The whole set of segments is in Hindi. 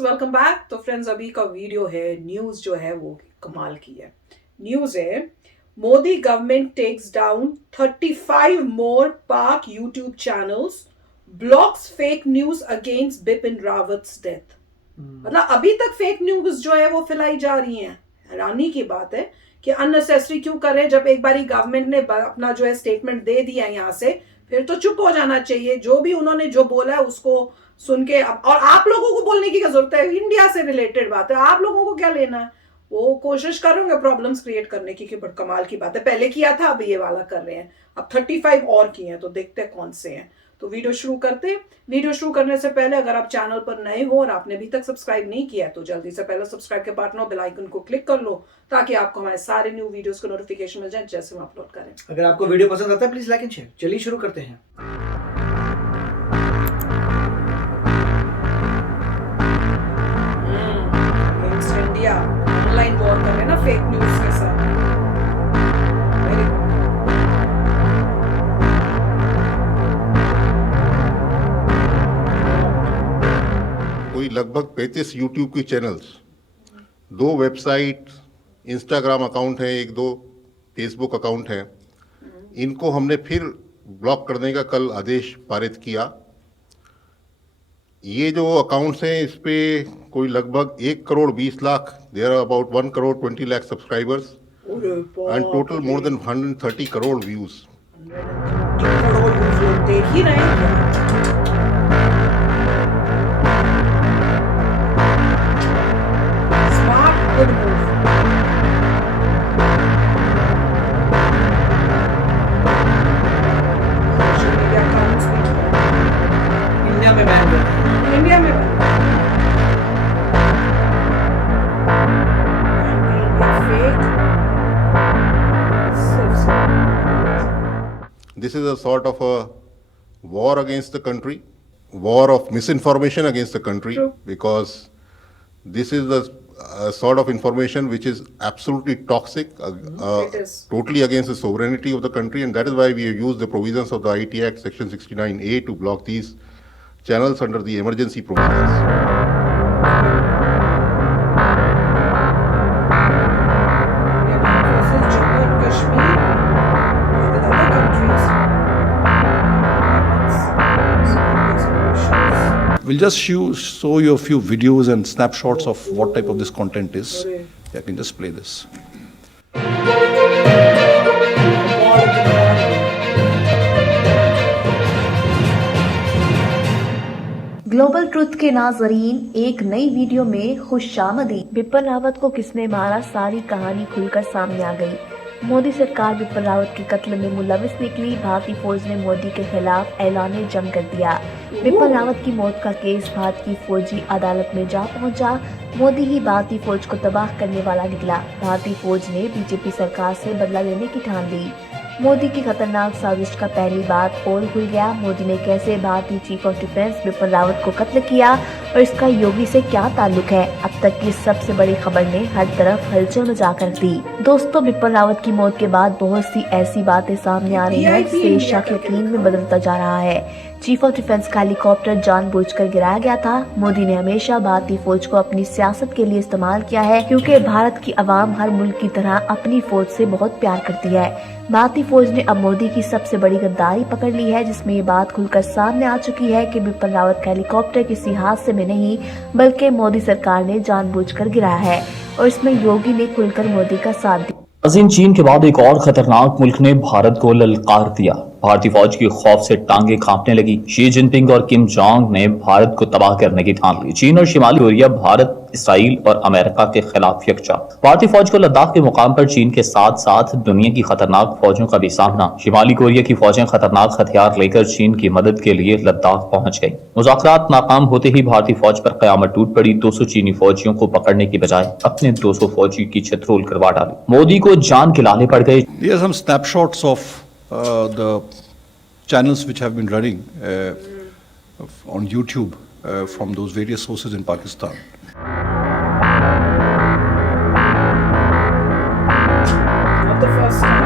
Welcome back. तो फ्रेंड्स, अभी का वीडियो है, न्यूज जो है वो कमाल की है। न्यूज है, Modi government takes down 35 more Pak YouTube channels, blocks fake news against Bipin Rawat's death. मतलब अभी तक फेक न्यूज जो है वो फैलाई जा रही हैं। हैरानी की बात है कि अननेसेसरी क्यों कर रहे हैं। जब एक बारी गवर्नमेंट ने अपना जो है स्टेटमेंट दे दिया है यहाँ से, फिर तो चुप हो जाना चाहिए। जो भी उन्होंने जो बोला है उसको सुन के और आप लोगों को बोलने की क्या जरूरत है। इंडिया से रिलेटेड बात है, आप लोगों को क्या लेना है। वो कोशिश करेंगे प्रॉब्लम्स क्रिएट करने की, कि बट कमाल की बात है, पहले किया था अब ये वाला कर रहे हैं, अब 35 और किए हैं। तो देखते हैं कौन से हैं। तो वीडियो शुरू करते हैं। वीडियो शुरू करने से पहले अगर आप चैनल पर नए हो और आपने अभी तक सब्सक्राइब नहीं किया है तो जल्दी से पहले सब्सक्राइब के बटन और बेल आइकन को क्लिक कर लो, ताकि आपको हमारे सारे न्यू वीडियोस का नोटिफिकेशन मिल जाए जैसे हम अपलोड करें। अगर आपको वीडियो पसंद आता है प्लीज लाइक एंड शेयर। चलिए शुरू करते हैं। इंडिया ऑनलाइन वॉर कर रहे हैं ना फेक न्यूज के साथ। कोई लगभग 35 यूट्यूब की चैनल्स, 2 वेबसाइट, इंस्टाग्राम अकाउंट है, 1-2 फेसबुक अकाउंट है, इनको हमने फिर ब्लॉक करने का कल आदेश पारित किया। ये जो अकाउंट्स हैं इस पे कोई लगभग 1 crore 20 lakh, there are about 1 crore 20 lakh subscribers and total more than 130 crore views. देख ही रहे हैं। Good move. Social media accounts भी इंडिया में बैन कर दिया। इंडिया में This is a sort of a war against the country, war of misinformation against the country. True. Because this is the sort of information which is absolutely toxic, It is. totally against the sovereignty of the country, and that is why we have used the provisions of the IT Act Section 69A to block these channels under the emergency provisions. Jammu and Kashmir with other countries. We'll just show you a few videos and snapshots of what type of this content is. Yeah, I can just play this. Global truth के नाजरीन, एक नई वीडियो में खुशामदी। बिपिन रावत को किसने मारा, सारी कहानी खुलकर सामने आ गई। मोदी सरकार बिपिन रावत के कत्ल में मुलविस निकली। भारतीय फौज ने मोदी के खिलाफ ऐलान जंग कर दिया। बिपिन रावत की मौत का केस भारत की फौजी अदालत में जा पहुंचा। मोदी ही भारतीय फौज को तबाह करने वाला निकला। भारतीय फौज ने बीजेपी सरकार से बदला लेने की ठान ली। मोदी की खतरनाक साजिश का पहली बात और खुल गया। मोदी ने कैसे भारतीय chief of defence Bipin Rawat को कत्ल किया और इसका योगी से क्या ताल्लुक है। अब तक की सबसे बड़ी खबर ने हर तरफ हलचल मचा कर दी। दोस्तों, बिपिन रावत की मौत के बाद बहुत सी ऐसी बातें सामने आ रही हैं जिससे शक यकीन में बदलता जा रहा है। चीफ ऑफ डिफेंस का हेलीकॉप्टर जानबूझकर गिराया गया था। मोदी ने हमेशा भारतीय फौज को अपनी सियासत के लिए इस्तेमाल किया है, क्योंकि भारत की आवाम हर मुल्क की तरह अपनी फौज से बहुत प्यार करती है। भारतीय फौज ने अब मोदी की सबसे बड़ी गद्दारी पकड़ ली है, जिसमें ये बात खुलकर सामने आ चुकी है कि बिपिन रावत का हेलीकॉप्टर किसी हादसे में नहीं बल्कि मोदी सरकार ने जानबूझकर गिराया है, और इसमें योगी ने खुलकर मोदी का साथ दिया। चीन के बाद एक और खतरनाक मुल्क ने भारत को ललकार दिया। भारतीय फौज की खौफ से टांगे कांपने लगी। शी जिनपिंग और किम जोंग ने भारत को तबाह करने की ठान ली। चीन और शिमाली कोरिया भारत, इसराइल और अमेरिका के खिलाफ यकजा। भारतीय फौज को लद्दाख के मुकाम पर चीन के साथ साथ दुनिया की खतरनाक फौजों का भी सामना। शिमाली कोरिया की फौजें खतरनाक हथियार लेकर चीन की मदद के लिए लद्दाख पहुंच गई। मुज़ाकरात नाकाम होते ही भारतीय फौज पर कयामत टूट पड़ी। 200 चीनी फौजियों को पकड़ने की बजाय अपने 200 फौजी की छितरोल करवा डाली। मोदी को जान के लाले पड़ गए। Here are some snapshots of the channels which have been running on YouTube from those various sources in Pakistan. Not the first time.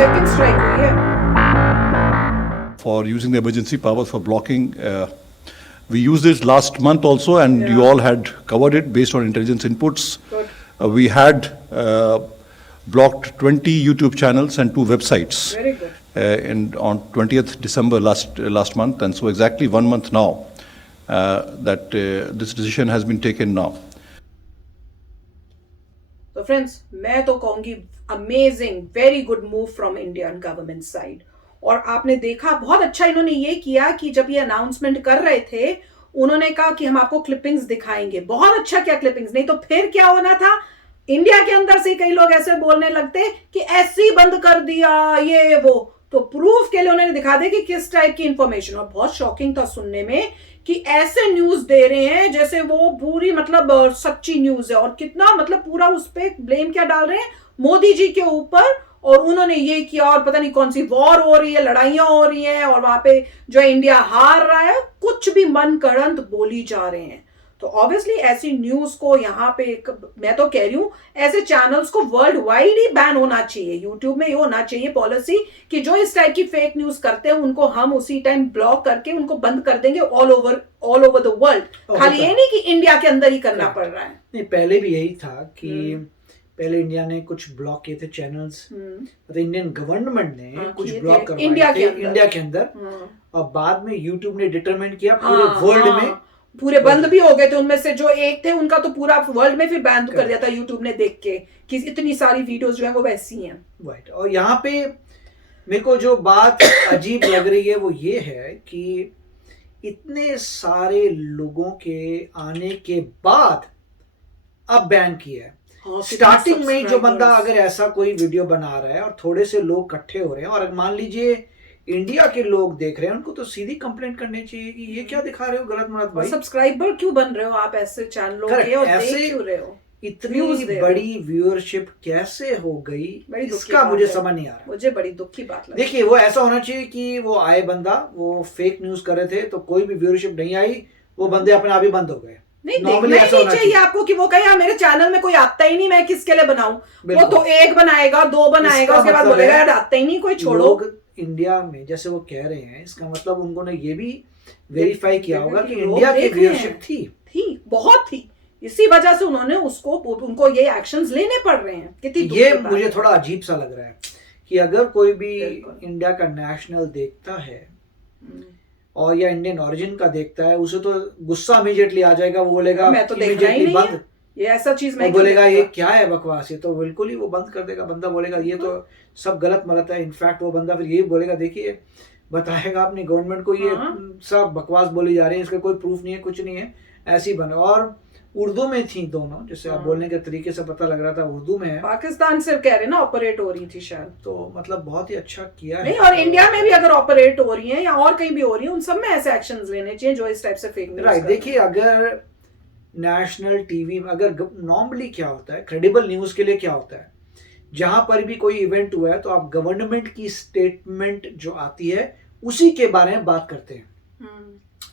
Second strike हुई है. For using the emergency powers for blocking We used it last month also, and you all had covered it based on intelligence inputs. Good. We had blocked 20 YouTube channels and 2 websites. Very good. On 20th December last month, and so exactly 1 month now that this decision has been taken now. तो फ्रेंड्स, मैं तो कहूंगी amazing, very good move from Indian government side. और आपने देखा बहुत अच्छा इन्होंने ये किया कि जब ये अनाउंसमेंट कर रहे थे, उन्होंने कहा कि हम आपको क्लिपिंग्स दिखाएंगे। बहुत अच्छा क्या क्लिपिंग्स, नहीं तो फिर क्या होना था, इंडिया के अंदर से कई लोग ऐसे बोलने लगते कि ऐसे ही बंद कर दिया ये वो। तो प्रूफ के लिए उन्होंने दिखा दिया कि किस टाइप की इंफॉर्मेशन। और बहुत शॉकिंग था सुनने में कि ऐसे न्यूज दे रहे हैं जैसे वो पूरी मतलब सच्ची न्यूज है। और कितना मतलब पूरा उस पे ब्लेम क्या डाल रहे हैं, मोदी जी के ऊपर। और उन्होंने ये किया, और पता नहीं कौन सी वॉर हो रही है, लड़ाइयां हो रही हैं, और वहां पे जो इंडिया हार रहा है, कुछ भी मन गढ़ंत बोली जा रहे हैं। तो ऑब्वियसली ऐसी न्यूज को यहाँ पे मैं तो कह रही हूं, ऐसे चैनल्स को वर्ल्ड वाइड ही बैन होना चाहिए। यूट्यूब में ये होना चाहिए पॉलिसी कि जो इस टाइप की फेक न्यूज करते हैं उनको हम उसी टाइम ब्लॉक करके उनको बंद कर देंगे ऑल ओवर द वर्ल्ड। खाली ये नहीं कि इंडिया के अंदर ही करना पड़ रहा है। नहीं, पहले भी यही था कि पहले इंडिया ने कुछ ब्लॉक किए थे चैनल्स, मतलब इंडियन गवर्नमेंट ने कुछ ब्लॉक करवाए इंडिया के अंदर। और बाद में यूट्यूब ने डिटरमाइन किया पूरे वर्ल्ड में, पूरे बंद भी हो गए थे। उनमें से जो एक थे उनका तो पूरा वर्ल्ड में फिर बैन कर दिया था यूट्यूब ने, देख के कि इतनी सारी वीडियोस जो है वो वैसी हैं। राइट। और यहाँ पे मेरे को जो बात अजीब लग रही है वो ये है कि इतने सारे लोगों के आने के बाद अब बैन किया है। स्टार्टिंग में जो बंदा अगर ऐसा कोई वीडियो बना रहा है और थोड़े से लोग इकट्ठे हो रहे हैं, और मान लीजिए इंडिया के लोग देख रहे हैं, उनको तो सीधी कंप्लेंट करनी चाहिए कि ये क्या दिखा रहे हो, गलत मलत भाई। सब्सक्राइबर क्यों बन रहे हो आप ऐसे चैनलों के, और देख क्यों रहे हो? इतनी बड़ी व्यूअरशिप कैसे हो गई, इसका मुझे समझ नहीं आ रहा। मुझे बड़ी दुख की बात लगी। देखिए, वो ऐसा होना चाहिए कि वो आए बंदा, वो फेक न्यूज कर रहे थे तो कोई भी व्यूअरशिप नहीं आई, वो बंदे अपने आप ही बंद हो गए। नहीं, देखना ही नहीं चाहिए आपको कि वो कहे मेरे चैनल में कोई आता ही नहीं, मैं किसके लिए बनाऊं। वो तो एक बनाएगा, 2 बनाएगा, उसके बाद बोलेगा यार आता ही नहीं कोई, छोड़ो। लोग इंडिया में जैसे वो कह रहे हैं, इसका मतलब उन्होंने ये भी वेरीफाई किया होगा कि इंडिया की व्यूअरशिप थी, बहुत थी। इसी वजह से उन्होंने उनको ये एक्शंस लेने पड़ रहे हैं। कितनी ये मुझे थोड़ा अजीब सा लग रहा है कि अगर कोई भी इंडिया का नेशनल देखता है और या इंडियन ओरिजिन का देखता है, उसे तो गुस्सा इमीडिएटली आ जाएगा। वो बोलेगा मैं तो देखना ही नहीं है, ये ऐसा चीज मैं बोलेगा ये क्या है बकवास, ये तो बिल्कुल ही वो बंद कर देगा। बंदा बोलेगा ये तो सब गलत मलत है। इनफैक्ट वो बंदा फिर यही बोलेगा, देखिए बताएगा अपनी गवर्नमेंट को ये सब बकवास बोली जा रही है, इसका कोई प्रूफ नहीं है, कुछ नहीं है, ऐसी बने। और उर्दू में थी दोनों, जैसे आप बोलने के तरीके से पता लग रहा था उर्दू में है। पाकिस्तान से कह रहे ना ऑपरेट हो रही थी शायद, तो मतलब बहुत ही अच्छा किया है। नहीं, और इंडिया में भी अगर ऑपरेट हो रही है या और कहीं भी हो रही है, उन सब में ऐसे एक्शंस लेने चाहिए जो इस टाइप से फेक न्यूज़। राइट। देखिए, अगर नेशनल टीवी में अगर नॉर्मली क्या होता है, क्रेडिबल न्यूज के लिए क्या होता है, जहां पर भी कोई इवेंट हुआ है तो आप गवर्नमेंट की स्टेटमेंट जो आती है उसी के बारे में बात करते हैं,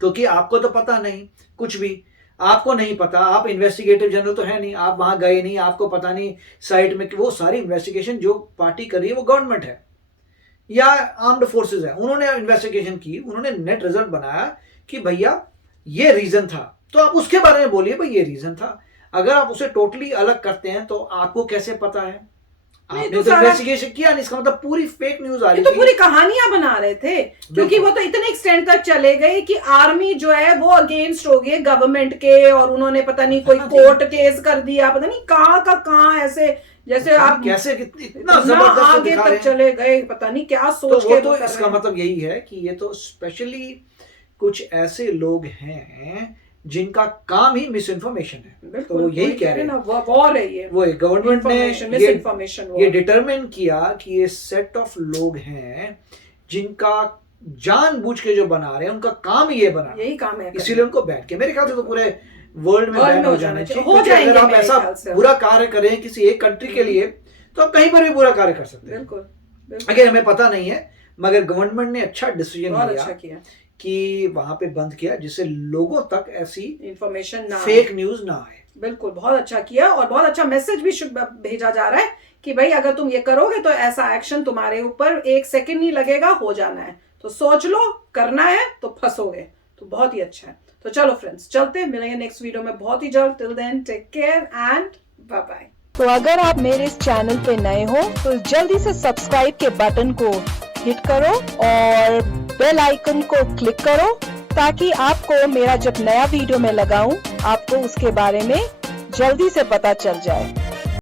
क्योंकि आपको तो पता नहीं, कुछ भी आपको नहीं पता, आप इन्वेस्टिगेटिव जनरल तो है नहीं, आप वहां गए नहीं, आपको पता नहीं साइट में वो सारी इन्वेस्टिगेशन जो पार्टी कर रही है वो गवर्नमेंट है या आर्म्ड फोर्सेस है, उन्होंने इन्वेस्टिगेशन की, उन्होंने नेट रिजल्ट बनाया कि भैया ये रीजन था, तो आप उसके बारे में बोलिए भाई ये रीजन था। अगर आप उसे टोटली अलग करते हैं तो आपको कैसे पता है, आपने तो इन्वेस्टिगेशन किया नहीं, इसका मतलब पूरी फेक न्यूज आ रही है। तो पूरी कहानियां बना रहे थे, क्योंकि वो तो इतने एक्सटेंड तक चले गए कि आर्मी जो है वो अगेंस्ट हो गए गवर्नमेंट के, और उन्होंने पता नहीं कोई कोर्ट केस कर दिया, पता नहीं कहाँ का कहाँ, ऐसे जैसे आप कैसे इतना जबरदस्त आगे तक चले गए, पता नहीं क्या सोच के। तो इसका मतलब यही है कि ये तो स्पेशली कुछ ऐसे लोग हैं जिनका काम ही मिस इन्फॉर्मेशन है। तो वो यही कह रहे हैं, वॉर है ये, वो गवर्नमेंट ने ये डिटरमाइन किया कि ये सेट ऑफ लोग हैं जिनका जानबूझ के जो बना रहे हैं, उनका काम ही ये बना, यही काम है, इसीलिए उनको बैठ के मेरे ख्याल से तो पूरे वर्ल्ड में बैन हो जाना चाहिए। अगर आप ऐसा बुरा कार्य करें किसी एक कंट्री के लिए, तो आप कहीं पर भी बुरा कार्य कर सकते हैं। बिल्कुल। अगर हमें पता नहीं है, मगर गवर्नमेंट ने अच्छा डिसीजन लिया कि वहां पे बंद किया, जिससे लोगों तक ऐसी इंफॉर्मेशन ना, फेक न्यूज ना आए। बिल्कुल, बहुत अच्छा किया, और बहुत अच्छा मैसेज भी भेजा जा रहा है कि भाई अगर तुम ये करोगे तो ऐसा एक्शन तुम्हारे ऊपर 1 सेकंड नहीं लगेगा, हो जाना है, तो सोच लो, करना है तो फंसोगे। तो बहुत ही अच्छा है। तो चलो फ्रेंड्स, चलते हैं, मिलेंगे नेक्स्ट वीडियो में बहुत ही जल्द। Till then take care and bye bye. तो अगर आप मेरे इस चैनल पे नए हो तो जल्दी से सब्सक्राइब के बटन को हिट करो और बेल आइकन को क्लिक करो, ताकि आपको मेरा जब नया वीडियो मैं लगाऊं आपको उसके बारे में जल्दी से पता चल जाए।